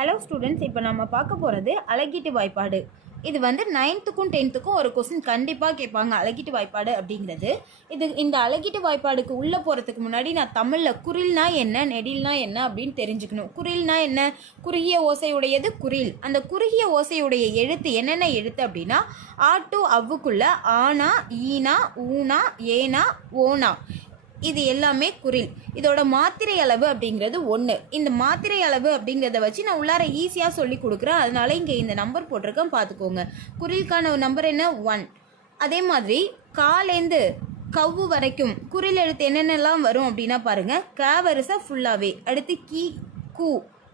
Hello students இப்போ நம்ம பார்க்க போகிறது அழகீட்டு வாய்ப்பாடு. இது வந்து நைன்த்துக்கும் டென்த்துக்கும் ஒரு கொஸ்டின் கண்டிப்பாக கேட்பாங்க அழகீட்டு வாய்ப்பாடு அப்படிங்கிறது. இது இந்த அழகீட்டு வாய்ப்பாடுக்கு உள்ளே போகிறதுக்கு முன்னாடி நான் தமிழில் குரில்னா என்ன நெடில்னா என்ன அப்படின்னு தெரிஞ்சுக்கணும். குரில்னா என்ன? குறுகிய ஓசையுடையது குரில். அந்த குறுகிய ஓசையுடைய எழுத்து என்னென்ன எழுத்து அப்படின்னா ஆட்டு அவ்வுக்குள்ள ஆனா ஈனா ஊனா ஏனா ஓனா. இது எல்லாமே குரில். இதோட மாத்திரை அளவு அப்படிங்கிறது ஒன்று இந்த மாத்திரை அளவு அப்படிங்கிறத வச்சு நான் உள்ளார ஈஸியாக சொல்லி கொடுக்குறேன். அதனால இங்கே இந்த நம்பர் போட்டிருக்கேன். பார்த்துக்கோங்க. குரிலுக்கான நம்பர் என்ன? ஒன் அதே மாதிரி காலேந்து கவ்வு வரைக்கும் குரில் எழுத்து என்னென்னலாம் வரும் அப்படின்னா பாருங்கள் க வரிசை ஃபுல்லாகவே அடுத்து கி கு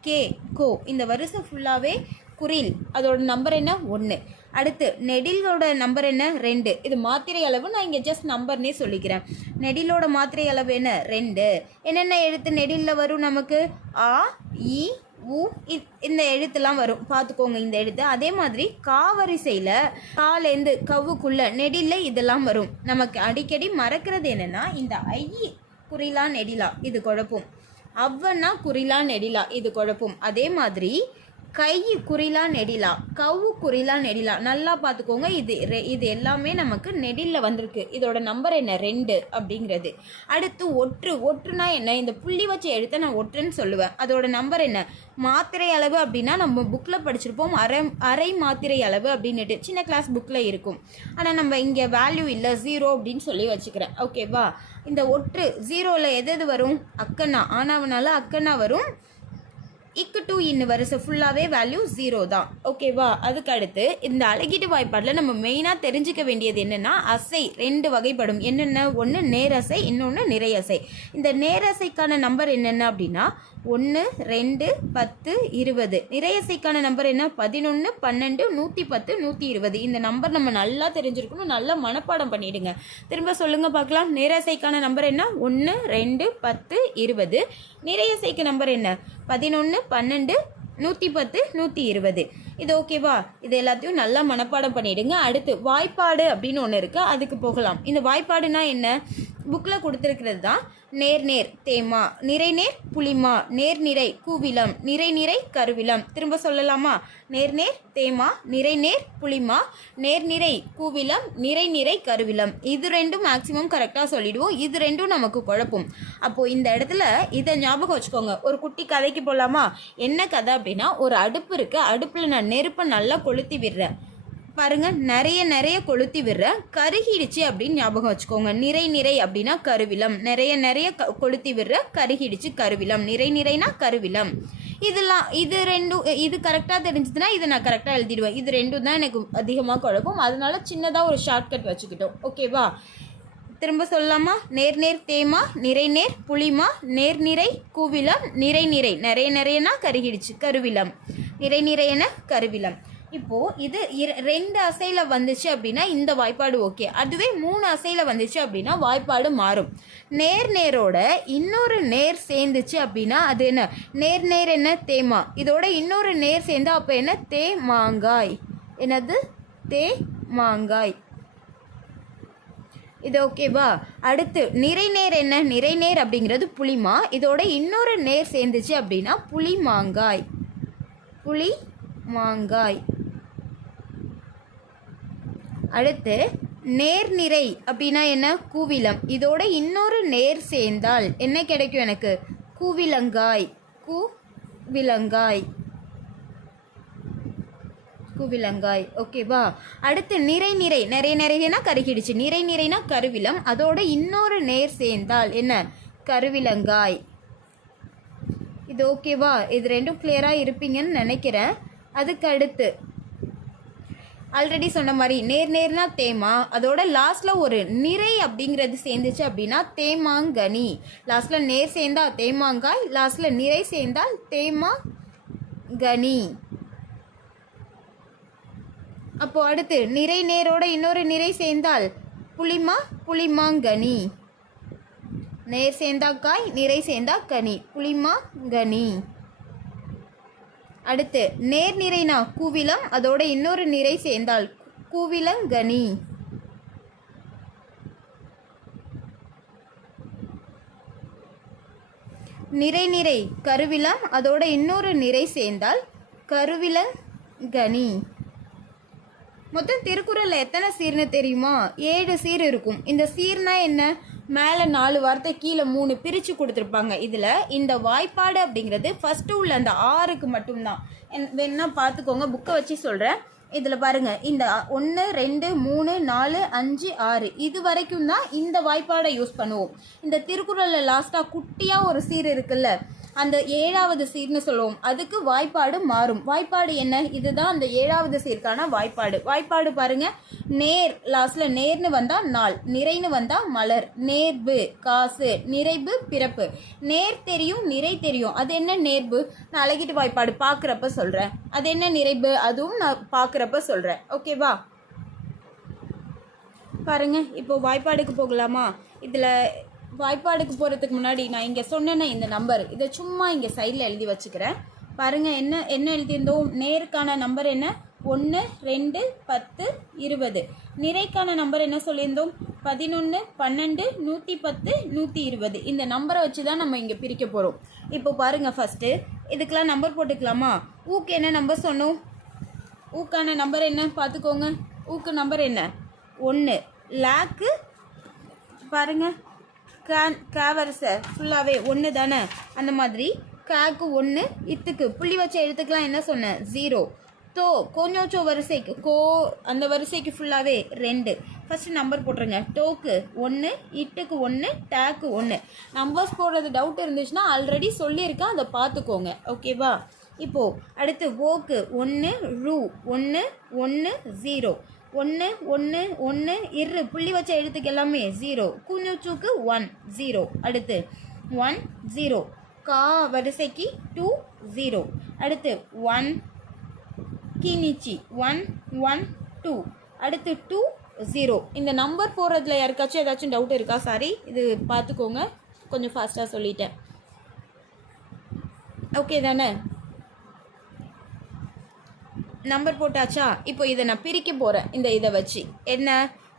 கே கோ. இந்த வரிசை ஃபுல்லாகவே குரில். அதோட நம்பர் என்ன? ஒன்று அடுத்து நெடிலோட நம்பர் என்ன? ரெண்டு. இது மாத்திரை அளவு நான் இங்கே ஜஸ்ட் நம்பர்னே சொல்லிக்கிறேன். நெடிலோட மாத்திரை அளவு என்ன? ரெண்டு. என்னென்ன எழுத்து நெடிலில் வரும் நமக்கு? ஆ இ உ இ- இந்த எழுத்துலாம் வரும். பார்த்துக்கோங்க இந்த எழுத்து. அதே மாதிரி காவரிசையில் காலேந்து கவுக்குள்ள நெடில இதெல்லாம் வரும். நமக்கு அடிக்கடி மறக்கிறது என்னன்னா இந்த ஐ குறிலா நெடிலா இது குழப்பம். அவ்வன்னா குறிலா நெடிலா இது குழப்பம். அதே மாதிரி கை குறிலா நெடிலா கவு குறிலா நெடிலா. நல்லா பார்த்துக்கோங்க. இது ரெ- இது எல்லாமே நமக்கு நெடிலில் வந்திருக்கு. இதோட நம்பர் என்ன? ரெண்டு அப்படிங்கிறது. அடுத்து ஒற்று. ஒற்றுனா என்ன? இந்த புள்ளி வச்ச எழுத்த நான் ஒற்றுன்னு சொல்லுவேன். அதோட நம்பர் என்ன? மாத்திரை அளவு அப்படின்னா நம்ம புக்கில் படிச்சிருப்போம். அரை அரை மாத்திரை அளவு அப்படின்னுட்டு சின்ன கிளாஸ் புக்கில் இருக்கும். ஆனால் நம்ம இங்கே வேல்யூ இல்லை. ஜீரோ அப்படின்னு சொல்லி வச்சுக்கிறேன். ஓகேவா இந்த ஒற்று ஜீரோவில் எது எது வரும்? அக்கண்ணா. ஆனாவனால அக்கண்ணா வரும். இக்கு டூ இன்னு வரிசை ஃபுல்லாகவே வேல்யூ ஜீரோ தான். ஓகேவா அதுக்கு அடுத்து இந்த அழகீட்டு வாய்ப்பாடில் நம்ம மெயினாக தெரிஞ்சுக்க வேண்டியது என்னென்னா அசை ரெண்டு வகைப்படும். என்னென்ன? ஒன்று நேரசை இன்னொன்று நிறையசை. இந்த நேரசைக்கான நம்பர் என்னென்ன அப்படின்னா ஒன்று ரெண்டு பத்து இருபது. நிறையசைக்கான நம்பர் என்ன? பதினொன்று பன்னெண்டு நூற்றி பத்து நூற்றி இருபது இந்த நம்பர் நம்ம நல்லா தெரிஞ்சிருக்கணும் நல்லா மனப்பாடம் பண்ணிடுங்க. திரும்ப சொல்லுங்கள் பார்க்கலாம். நேரசைக்கான நம்பர் என்ன? ஒன்று ரெண்டு பத்து இருபது. நிறையசைக்கு நம்பர் என்ன? பதினொன்று பன்னெண்டு நூற்றி பத்து நூற்றி இருபது இது ஓகேவா? இது எல்லாத்தையும் நல்லா மனப்பாடம் பண்ணிவிடுங்க அடுத்து வாய்ப்பாடு அப்படின்னு ஒன்று இருக்குது அதுக்கு போகலாம். இந்த வாய்ப்பாடுனா என்ன? புக்கில் கொடுத்துருக்கிறது தான் நேர் நேர் தேமா நிறைநேர் புளிமா நேர் நிறை கூவிலம் நிறை நிறை கருவிலம். திரும்ப சொல்லலாமா? நேர் நேர் தேமா நிறைநேர் புளிமா நேர் நிறை கூவிலம் நிறை நிறை கருவிலம். இது ரெண்டும் மேக்ஸிமம் கரெக்டாக சொல்லிடுவோம். இது ரெண்டும் நமக்கு குழப்பம். அப்போது இந்த இடத்துல இதை ஞாபகம் வச்சுக்கோங்க. ஒரு குட்டி கதைக்கு போகலாமா என்ன கதை அப்படின்னா ஒரு அடுப்பு இருக்குது அடுப்பில் நான் நெருப்பை நல்லா கொளுத்தி விடுறேன். பாருங்கள் நிறைய நிறைய கொளுத்தி விடுற கருகிடுச்சு அப்படின்னு ஞாபகம் வச்சுக்கோங்க. நிறை நிறை அப்படின்னா கருவிலம் நிறைய நிறைய க- கொளுத்தி விடுற கருகிடுச்சு கருவிலம் நிறை நிறைனா கருவிலம் இதெல்லாம் இது ரெண்டும் இது கரெக்டாக தெரிஞ்சதுன்னா இதை நான் கரெக்டாக எழுதிடுவேன். இது ரெண்டும் தான் எனக்கு அதிகமாக குழப்பம். அதனால சின்னதாக ஒரு ஷார்ட்கட் வச்சுக்கிட்டோம். ஓகேவா திரும்ப சொல்லலாமா? நேர் நேர் தேமா நிறை நேர் புளிமா நேர் நிறை கூவிலம் நிறை நிறை. நிறைய நிறையனா கருகிடுச்சு. கருவிலம் நிறை நிறையன கருவிலம் இப்போ இது ரெண்டு அசையில் வந்துச்சு அப்படின்னா இந்த வாய்ப்பாடு ஓகே. அதுவே மூணு அசையில் வந்துச்சு அப்படின்னா வாய்ப்பாடு மாறும். நேர் நேரோட இன்னொரு நேர் சேர்ந்துச்சு அப்படின்னா அது என்ன? நேர் நேர் என்ன? தேமா. இதோட இன்னொரு நேர் சேர்ந்தா அப்போ என்ன? தே மாங்காய். என்னது? தே மாங்காய். இது ஓகேவா அடுத்து நிறை நேர் என்ன? நிறை நேர் அப்படிங்கிறது புளிமா. இதோட இன்னொரு நேர் சேர்ந்துச்சு அப்படின்னா புளி மாங்காய் புளி மாங்காய் அடுத்து நேர் நிறை அப்படின்னா என்ன? கூவிலம். இதோட இன்னொரு நேர் சேர்ந்தால் என்ன கிடைக்கும் எனக்கு? கூவிலங்காய். கூவிலங்காய். குவிலங்காய் ஓகேவா அடுத்து நிறை நிறை நிறைய நிறையனா கருகிடுச்சு. நிறை நிறைனா கருவிலம். அதோட இன்னொரு நேர் சேர்ந்தால் என்ன? கருவிலங்காய். இது ஓகேவா இது ரெண்டும் கிளியராக இருப்பீங்கன்னு நினைக்கிறேன். அதுக்கு அடுத்து ஆல்ரெடி சொன்ன மாதிரி நேர் நேர்னா தேமா அதோட லாஸ்ட்ல ஒரு நிறை அப்படிங்கிறது சேர்ந்துச்சு அப்படின்னா தேமாங்கனி. லாஸ்ட்ல நேர் சேர்ந்தா தேமாங்காய் லாஸ்ட்ல நிறை சேர்ந்தால் தேமா கனி அப்போ அடுத்து நிறை நேரோட இன்னொரு நிறை சேர்ந்தால் புளிமா புளிமாங்கனி. நேர் சேர்ந்தா காய் நிறை சேர்ந்தா கனி. புளிமா கனி அடுத்து நேர் நிறைனா கூவிலம் அதோட இன்னொரு நிறை சேர்ந்தால் கூவிலங்கனி நிறை நிறை கருவிலம் அதோட இன்னொரு நிறை சேர்ந்தால் கருவிலங்கனி மொத்தம் திருக்குறளில் எத்தனை சீர்னு தெரியுமா? ஏழு சீர் இருக்கும். இந்த சீர்னா என்ன? மேலே நாலு வார்த்தை கீழே மூணு பிரித்து கொடுத்துருப்பாங்க. இதில் இந்த வாய்ப்பாடு அப்படிங்கிறது ஃபஸ்ட்டு உள்ள அந்த ஆறுக்கு மட்டும்தான். என்- வேணா பார்த்துக்கோங்க புக்கை வச்சு சொல்கிறேன் இதில் பாருங்கள் இந்த ஒன்று ரெண்டு மூணு நாலு அஞ்சு ஆறு. இது வரைக்கும் தான் இந்த வாய்ப்பாடை யூஸ் பண்ணுவோம். இந்த திருக்குறளில் லாஸ்ட்டாக குட்டியாக ஒரு சீர் இருக்குல்ல அந்த ஏழாவது சீர்னு சொல்லுவோம். அதுக்கு வாய்ப்பாடு மாறும். வாய்ப்பாடு என்ன? இதுதான் அந்த ஏழாவது சீர்க்கான வாய்ப்பாடு. வாய்ப்பாடு பாருங்க. நேர் லாஸ்ட்ல நேர்னு வந்தா நாள். நிறைன்னு வந்தா மலர். நேர்வு காசு. நிறைவு பிறப்பு. நேர் தெரியும் நிறை தெரியும். அது என்ன நேர்வு நான் அழகிட்டு வாய்ப்பாடு பார்க்குறப்ப சொல்றேன். அது என்ன நிறைவு அதுவும் நான் பார்க்குறப்ப சொல்றேன். ஓகேவா பாருங்க. இப்போ வாய்ப்பாடுக்கு போகலாமா? இதில் வாய்ப்பாடுக்கு போகிறதுக்கு முன்னாடி நான் இங்கே சொன்னேன்னா இந்த நம்பர். இதை சும்மா இங்கே சைடில் எழுதி வச்சுக்கிறேன். பாருங்கள் என்ன என்ன எழுதியிருந்தோம்? நேருக்கான நம்பர் என்ன? ஒன்று ரெண்டு பத்து இருபது. நிறைக்கான நம்பர் என்ன சொல்லியிருந்தோம்? பதினொன்று பன்னெண்டு நூற்றி பத்து நூற்றி இருபது. இந்த நம்பரை வச்சு தான் நம்ம இங்கே பிரிக்க போகிறோம் இப்போ பாருங்கள் ஃபஸ்ட்டு இதுக்கெல்லாம் நம்பர் போட்டுக்கலாமா? ஊக்கு என்ன நம்பர் சொன்னோம்? ஊக்கான நம்பர் என்ன? பார்த்துக்கோங்க. ஊக்கு நம்பர் என்ன? ஒன்று லேக்கு பாருங்கள் கேன் கே ஃபுல்லாகவே ஒன்று தானே? அந்த மாதிரி கேக்கு ஒன்று இத்துக்கு. புள்ளி வச்ச எழுத்துக்கெலாம் என்ன சொன்னேன் ஜீரோ தோ கொஞ்சோச்சோ வரிசைக்கு கோ அந்த வரிசைக்கு ஃபுல்லாகவே ரெண்டு. ஃபஸ்ட்டு நம்பர் போட்டுருங்க. டோக்கு ஒன்று இட்டுக்கு ஒன்று டேக்கு ஒன்று நம்பர்ஸ் போடுறது டவுட் இருந்துச்சுன்னா ஆல்ரெடி சொல்லியிருக்கேன். அதை பார்த்துக்கோங்க. ஓகேவா இப்போது அடுத்து ஓக்கு ஒன்று ரூ ஒன்று ஒன்று ஜீரோ ஒன்று ஒன்று ஒன்று இரு. புள்ளி வச்ச எழுத்துக்கு எல்லாமே ஜீரோ குஞ்சுச்சுக்கு ஒன் ஜீரோ அடுத்து ஒன் ஜீரோ கா வரிசைக்கு டூ ஜீரோ அடுத்து ஒன் கினிச்சி. ஒன் ஒன் டூ அடுத்து டூ ஜீரோ இந்த நம்பர் போடுறதுல யாருக்காச்சும் ஏதாச்சும் டவுட் இருக்கா? சாரி இது பார்த்துக்கோங்க. கொஞ்சம் ஃபாஸ்ட்டாக சொல்லிட்டேன். ஓகே தானே? நம்பர் போட்டாச்சா? இப்போ இதை நான் பிரிக்க போகிறேன் இந்த இதை வச்சு. என்ன?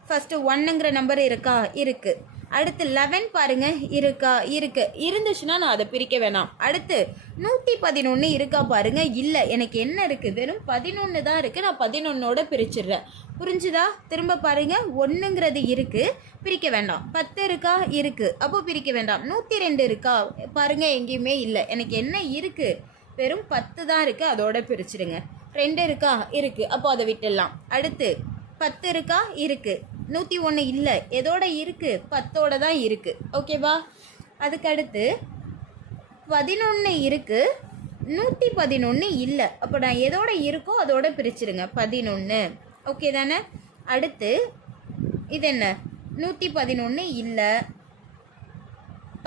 ஃபஸ்ட்டு ஒன்னுங்கிற நம்பர் இருக்கா? இருக்குது அடுத்து லெவன் பாருங்க. இருக்கா? இருக்கு. இருந்துச்சுன்னா நான் அதை பிரிக்க வேணாம். அடுத்து நூற்றி பதினொன்று இருக்கா பாருங்க. இல்லை எனக்கு என்ன இருக்குது வெறும் பதினொன்று தான் இருக்குது நான் பதினொன்னோட பிரிச்சிடுறேன். புரிஞ்சுதா? திரும்ப பாருங்க. ஒன்றுங்கிறது இருக்குது பிரிக்க வேண்டாம். பத்து இருக்கா? இருக்குது அப்போ பிரிக்க வேண்டாம். நூற்றி ரெண்டு இருக்கா? பாருங்க எங்கேயுமே இல்லை. எனக்கு என்ன இருக்குது வெறும் பத்து தான் இருக்குது அதோட பிரிச்சிடுங்க. ரெண்டு இருக்கா? இருக்குது அப்போ அதை விட்டுடலாம். அடுத்து பத்து இருக்கா? இருக்குது நூற்றி ஒன்று இல்லை. எதோட இருக்குது பத்தோட தான் இருக்குது ஓகேவா அதுக்கடுத்து பதினொன்று இருக்குது நூற்றி பதினொன்று இல்லை. அப்போ நான் எதோட இருக்கோ அதோட பிரிச்சிடுங்க பதினொன்று ஓகே தானே? அடுத்து இது என்ன? நூற்றி பதினொன்று இல்லை.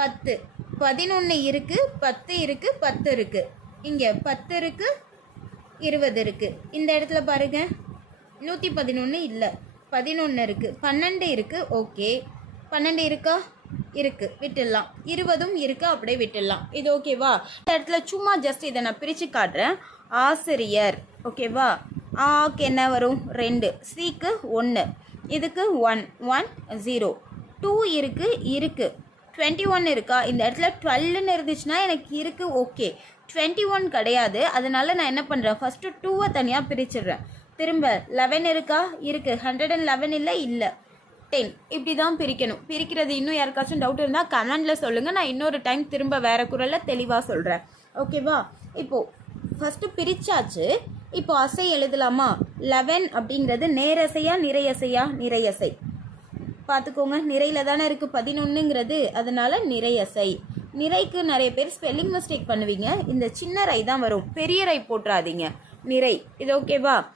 பத்து. பதினொன்று இருக்குது பத்து இருக்கு பத்து இருக்கு. இங்கே பத்து இருக்கு இருபது இருக்குது இந்த இடத்துல பாருங்க. நூற்றி பதினொன்று இல்லை. பதினொன்று இருக்குது பன்னெண்டு இருக்குது ஓகே. பன்னெண்டு இருக்கா? இருக்குது விட்டுடலாம். இருபதும் இருக்குது அப்படியே விட்டுடலாம். இது ஓகேவா இந்த இடத்துல சும்மா ஜஸ்ட் இதை நான் பிரித்து காட்டுறேன். ஆசிரியர். ஓகேவா ஆக்கு என்ன வரும்? ரெண்டு. சிக்கு ஒன்று இதுக்கு ஒன் ஒன் ஜீரோ டூ இருக்குது இருக்குது டுவெண்ட்டி ஒன் இருக்கா? இந்த இடத்துல டுவெல்லுன்னு இருந்துச்சுன்னா எனக்கு இருக்குது ஓகே டுவெண்ட்டி ஒன் கிடையாது. அதனால் நான் என்ன பண்ணுறேன் ஃபஸ்ட்டு டூவை தனியாக பிரிச்சிடுறேன். திரும்ப லெவன் இருக்கா? இருக்குது ஹண்ட்ரட் அண்ட் லெவன் இல்லை? இல்லை. டென் இப்படி தான் பிரிக்கணும். பிரிக்கிறது இன்னும் யாருக்காச்சும் டவுட் இருந்தால் கமெண்டில் சொல்லுங்கள் நான் இன்னொரு டைம் திரும்ப வேறு குரலில் தெளிவாக சொல்கிறேன் ஓகேவா இப்போது ஃபஸ்ட்டு பிரித்தாச்சு இப்போ அசை எழுதலாமா? லெவன் அப்படிங்கிறது நேரசையா நிறையசையா? நிறையசை. பார்த்துக்கோங்க. நிறையில தானே இருக்குது பதினொன்றுங்கிறது அதனால நிறையசை. நிறைக்கு நிறைய பேர் ஸ்பெல்லிங் மிஸ்டேக் பண்ணுவீங்க. இந்த சின்ன ரை தான் வரும். பெரிய ரை போட்டுறாதீங்க. நிறை. இது ஓகேவா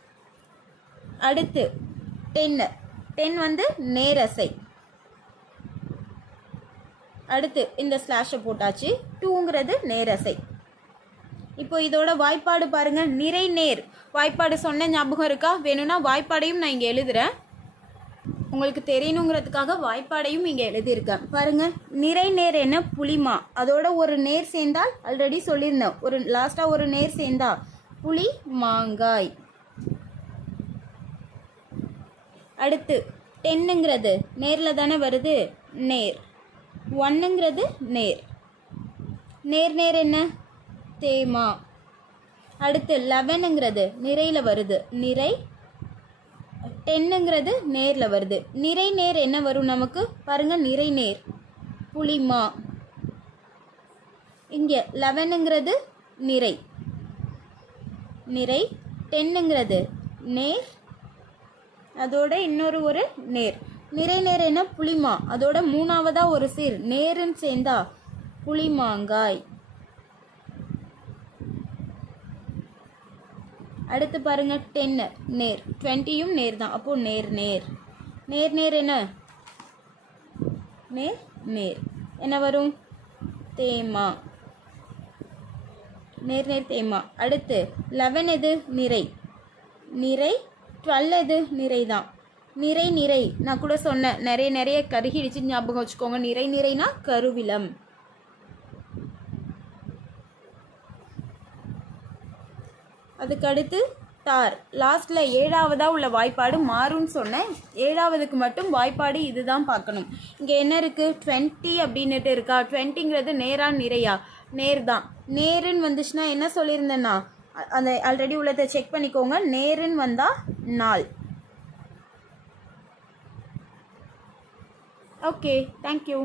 அடுத்து டென்னு டென் வந்து நேரசை. அடுத்து இந்த ஸ்லாஷை போட்டாச்சு. டூங்கிறது நேரசை. இப்போ இதோட வாய்ப்பாடு பாருங்கள் நிறை நேர். வாய்ப்பாடு சொன்ன ஞாபகம் இருக்கா? வேணும்னா வாய்ப்பாடையும் நான் இங்கே எழுதுறேன். உங்களுக்கு தெரியணுங்கிறதுக்காக வாய்ப்பாடையும் இங்கே எழுதியிருக்கேன் பாருங்க நிறை நேர் என்ன புளிமா அதோட ஒரு நேர் சேர்ந்தால் ஆல்ரெடி சொல்லியிருந்தேன் ஒரு லாஸ்ட்டாக ஒரு நேர் சேர்ந்தா புளி மாங்காய். அடுத்து டென்னுங்கிறது நேரில் தானே வருது? நேர். ஒன்னுங்கிறது நேர். நேர் நேர் என்ன? தேமா. அடுத்து லெவனுங்கிறது நிறையில் வருது. நிறை டென்னுங்கிறது நேரில் வருது. நிறை நேர் என்ன வரும் நமக்கு? பாருங்க நிறை நேர். புளிமா இங்கே லெவனுங்கிறது நிறை. நிறை டென்னுங்கிறது நேர். அதோட இன்னொரு ஒரு நேர். நிறை நேர் என்ன? புளிமா அதோட மூணாவதா ஒரு சீர். நேருன்னு சேர்ந்தா புளிமாங்காய் அடுத்து பாருங்க டென்னு நேர். டுவெண்ட்டியும் நேர் தான். அப்போ நேர் நேர். நேர் நேர் என்ன? நேர் நேர். என்ன வரும்? தேமா. நேர் நேர் தேமா. அடுத்து லெவன் எது? நிறை. நிறை டுவெல் எது? நிறை தான். நிறை நிறை. நான் கூட சொன்னேன் நிறைய நிறைய கருகிடுச்சு ஞாபகம் வச்சுக்கோங்க. நிறை நிறைனா கருவிலம் அதுக்கடுத்து தார். லாஸ்ட்ல ஏழாவதா உள்ள வாய்ப்பாடு மாறும்னு சொன்னேன். ஏழாவதுக்கு மட்டும் வாய்ப்பாடு இதுதான் பார்க்கணும். இங்க என்ன இருக்கு? டுவெண்ட்டி அப்படின்னுட்டு இருக்கா. டுவெண்ட்டிங்கிறது நேரா நிறையா. நேர் தான் நேருன்னு வந்துச்சுன்னா என்ன சொல்லியிருந்தேன்னா அந்த ஆல்ரெடி உள்ளதை செக் பண்ணிக்கோங்க. நேருன்னு வந்தா நாள். Okay thank you